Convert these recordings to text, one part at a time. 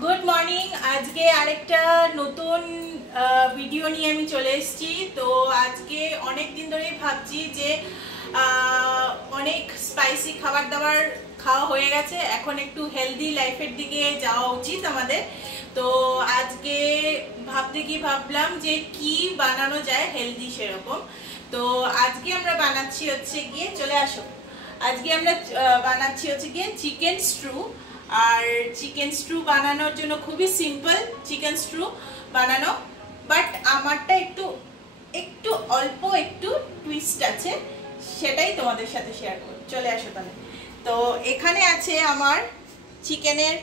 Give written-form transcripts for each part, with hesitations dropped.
Good morning. आज के आरेकटा नतून भिडियो निये आमी चले एसेछि। तो आज के अनेक दिन धरेई भाबछि जे अनेक स्पाइसी खाबार दाबार खाওয়া হয়ে গেছে, এখন একটু হেলদি লাইফের দিকে যাওয়া উচিত আমাদের। তো আজকে ভাবলাম যে কি বানানো যায় হেলদি সেরকম। তো আজকে আমরা বানাচ্ছি হচ্ছে গিয়ে, চলে আসো, আজকে আমরা বানাচ্ছি হচ্ছে গিয়ে চিকেন স্ট্রু। আর চিকেন স্ট্রু বানানোর জন্য খুবই সিম্পল চিকেন স্ট্রু বানানো, বাট আমারটা একটু একটু অল্প একটু টুইস্ট আছে, সেটাই তোমাদের সাথে শেয়ার করব। চলে আসো তাহলে। তো এখানে আছে আমার চিকেনের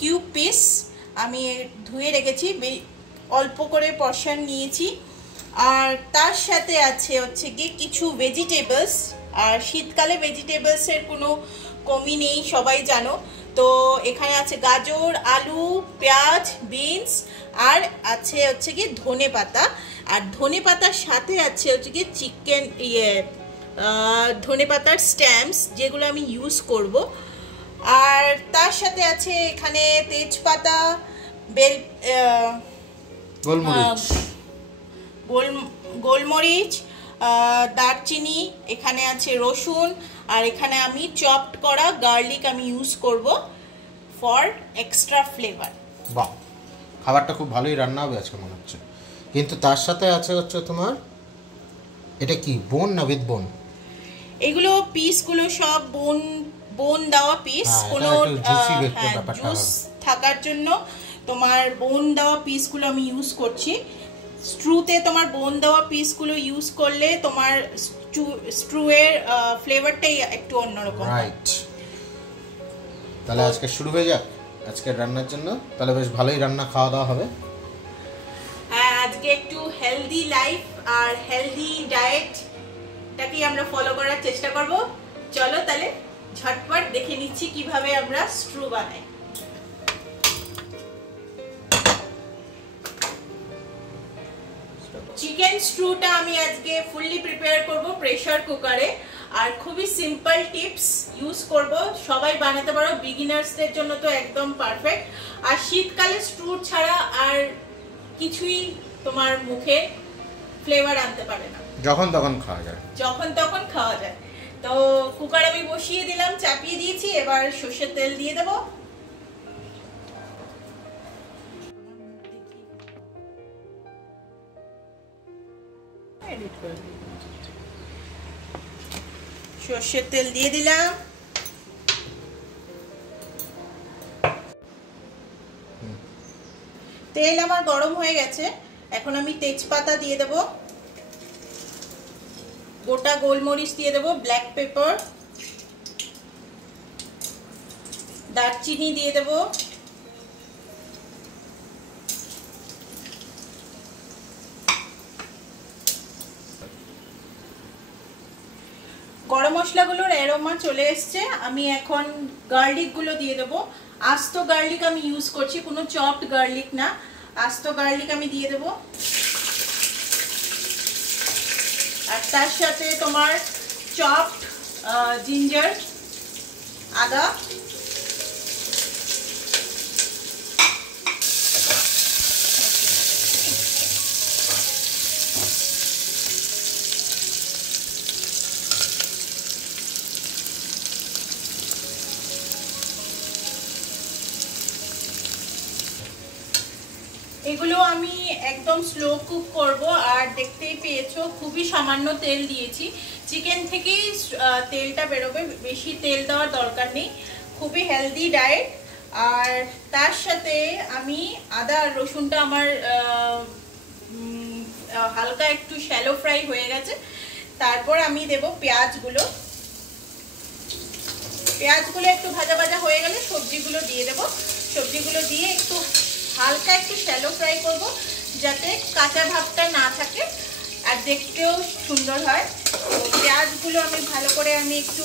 কিউব পিস, আমি ধুয়ে রেখেছি, অল্প করে পোরশন নিয়েছি। আর তার সাথে আছে হচ্ছে গিয়ে কিছু ভেজিটেবলস। আর শীতকালে ভেজিটেবলসের কোনো কমি নেই, সবাই জানো। তো এখানে আছে গাজর, আলু, পেঁয়াজ, বিনস, আর আছে হচ্ছে কি ধনে পাতা। আর ধনে পাতার সাথে আছে হচ্ছে কি চিকেন ধনে পাতার স্ট্যাম্পস, যেগুলো আমি ইউজ করব। আর তার সাথে আছে এখানে তেজপাতা, গোলমরিচ, দারচিনি, এখানে আছে রসুন, আর এখানে আমি চপড করা গার্লিক আমি ইউজ করব ফর এক্সট্রা ফ্লেভার। বাহ, খাবারটা খুব ভালোই রান্না হবে আজকে মনে হচ্ছে। কিন্তু তার সাথে আছে হচ্ছে তোমার, এটা কি বোন না উইথ বোন? এগুলো পিসগুলো সব বোন দেওয়া পিস, কোনো জুস থাকার জন্য তোমার বোন দেওয়া পিসগুলো আমি ইউজ করছি। স্ট্রুতে তোমার বোন দেওয়া পিসগুলো ইউজ করলে তোমার স্ট্রুয়ের ফ্লেভারটাই একটু অন্যরকম। রাইট, তাহলে আজকে শুরু হয়ে যাক আজকের রান্নার জন্য। তাহলে বেশ ভালোই রান্না খাওয়া দাওয়া হবে। হ্যাঁ, আজকে একটু হেলদি লাইফ আর হেলদি ডায়েটটাকে আমরা ফলো করার চেষ্টা করব। চলো তাহলে ঝটপট দেখে নিচ্ছি কিভাবে আমরা স্ট্রু বানাই। চিকেন স্ট্রুটা আমি আজকে ফুললি প্রিপেয়ার করব প্রেসার কুকারে। আর খুবই সিম্পল টিপস ইউজ করব, সবাই বানাতে পারো, বিগিনার্সদের জন্য তো একদম পারফেক্ট। আর শীতকালে স্ট্রু ছাড়া আর কিছুই তোমার মুখে ফ্লেভার আনতে পারে না, যখন তখন খাওয়া যায়। তো কুকার আমি বসিয়ে দিলাম, চাপিয়ে দিয়েছি। এবার সর্ষের তেল দিয়ে দেবো। সর্ষের তেল দিয়ে দিলাম। তেল আমার গরম হয়ে গেছে, এখন আমি তেজপাতা দিয়ে দেব, গোটা গোলমরিচ দিয়ে দেব, ব্ল্যাক পেপার, দারচিনি দিয়ে দেব, গরম মশলাগুলোর অ্যারোমা চলে এসছে। আমি এখন গার্লিকগুলো দিয়ে দেবো। আস্ত গার্লিক আমি ইউজ করছি, কোনো চপড গার্লিক না, আস্ত গার্লিক আমি দিয়ে দেবো। আর তার সাথে তোমার চপড জিঞ্জার, আদা, এগুলো আমি একদম স্লো কুক করব। আর দেখতেই পেয়েছো খুবই সামান্য তেল দিয়েছি, চিকেন থেকেই তেলটা বেরোবে, বেশি তেল দেওয়ার দরকার নেই। খুবই হেলদি ডায়েট। আর তার সাথে আমি আদা আর রসুনটা আমার হালকা একটু শ্যালো ফ্রাই হয়ে গেছে। তারপর আমি দেব পেঁয়াজগুলো একটু ভাজা ভাজা হয়ে গেলে সবজিগুলো দিয়ে দেব। সবজিগুলো দিয়ে একটু হালকা একটু শ্যালো ফ্রাই করব, যাতে কাঁচা ভাবটা না থাকে আর দেখতেও সুন্দর হয়। তো পেঁয়াজগুলো আমি ভালো করে একটু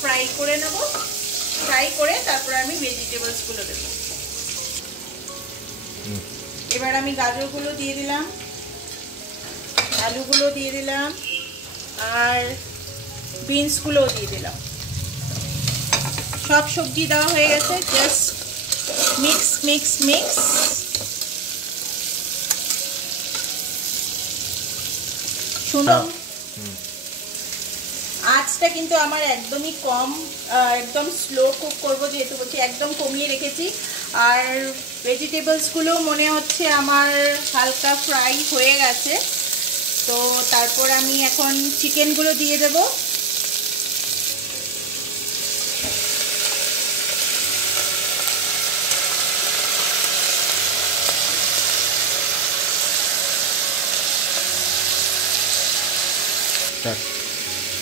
ফ্রাই করে নেব। ফ্রাই করে তারপরে আমি ভেজিটেবলসগুলো দেব। এবার আমি গাজরগুলো দিয়ে দিলাম, আলুগুলো দিয়ে দিলাম, আর বিনসগুলোও দিয়ে দিলাম। সব সবজি দেওয়া হয়ে গেছে, জাস্ট মিক্স মিক্স মিক্স। শুনো, আঁচটা কিন্তু আমার একদমই কম, একদম স্লো কুক করবো, যেহেতু বলছি একদম কমিয়ে রেখেছি। আর ভেজিটেবলসগুলো মনে হচ্ছে আমার হালকা ফ্রাই হয়ে গেছে। তো তারপর আমি এখন চিকেনগুলো দিয়ে দেবো।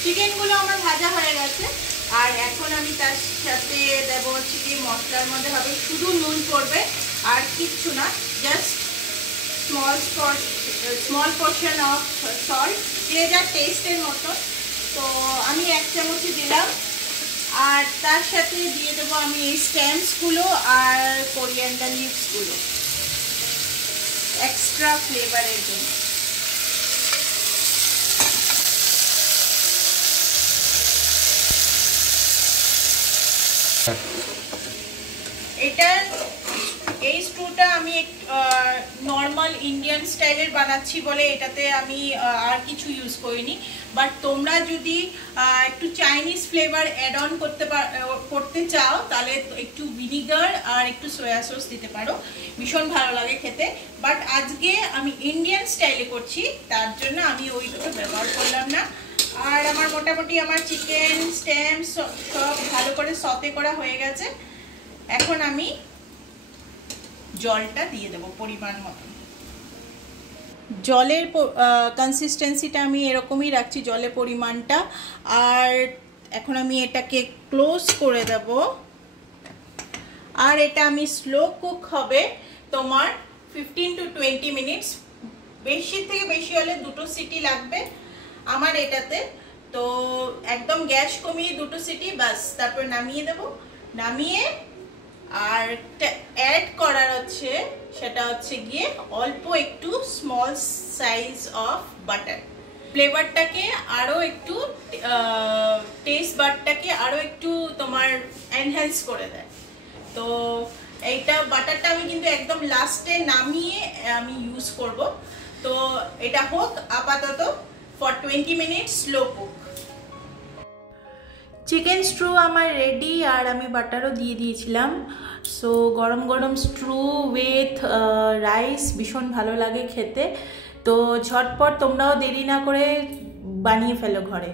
চিকেনগুলো আমার ভাজা হয়ে গেছে। আর এখন আমি তার সাথে দেবো চিকেন মশলার মধ্যে হবে শুধু নুন পড়বে আর কিচ্ছু না, just small portion of salt, যে যার টেস্টের মতো। তো আমি 1 চামচই দিলাম। আর তার সাথে দিয়ে দেবো আমি এই স্টেমসগুলো আর কোরিয়ান্ডার লিভসগুলো এক্সট্রা ফ্লেভারের জন্য। এই স্টুটা আমি নর্মাল ইন্ডিয়ান স্টাইলের বানাচ্ছি বলে এটাতে আমি আর কিছু ইউজ করিনি। বাট তোমরা যদি একটু চাইনিজ ফ্লেভার অ্যাড অন করতে চাও তাহলে একটু ভিনিগার আর একটু সয়া সস দিতে পারো, ভীষণ ভালো লাগে খেতে। বাট আজকে আমি ইন্ডিয়ান স্টাইলে করছি, তার জন্য আমি ওই দুটো ব্যবহার করলাম না। আর আমার মোটামুটি আমার চিকেন স্টেম সব ভালো করে সতে করা হয়ে গেছে। এখন আমি জলটা দিয়ে দেবো পরিমাণ মতো। জলের কনসিস্টেন্সিটা আমি এরকমই রাখছি, জলের পরিমাণটা। আর এখন আমি এটাকে ক্লোজ করে দেব। আর এটা আমি স্লো কুক হবে তোমার 15 to 20 মিনিটস, বেশি থেকে বেশি হলে 2টো সিটি লাগবে আমার এটাতে। তো একদম গ্যাস কমিয়ে 2টো সিটি বাস, তারপর নামিয়ে দেব। নামিয়ে আর অ্যাড করার হচ্ছে সেটা হচ্ছে গিয়ে অল্প একটু স্মল সাইজ অফ বাটার, ফ্লেভারটাকে আরও একটু টেস্ট বারটাকে আরও একটু তোমার এনহ্যান্স করে দেয়। তো এইটা বাটারটা আমি কিন্তু একদম লাস্টে নামিয়ে আমি ইউজ করব। তো এটা হোক আপাতত for 20 minutes slow cook. Chicken stew আমার রেডি, আর আমি বাটারও দিয়ে দিয়েছিলাম। সো গরম গরম স্ট্রু উইথ রাইস ভীষণ ভালো লাগে খেতে। তো ঝটপট তোমরাও দেরি না করে বানিয়ে ফেলো ঘরে।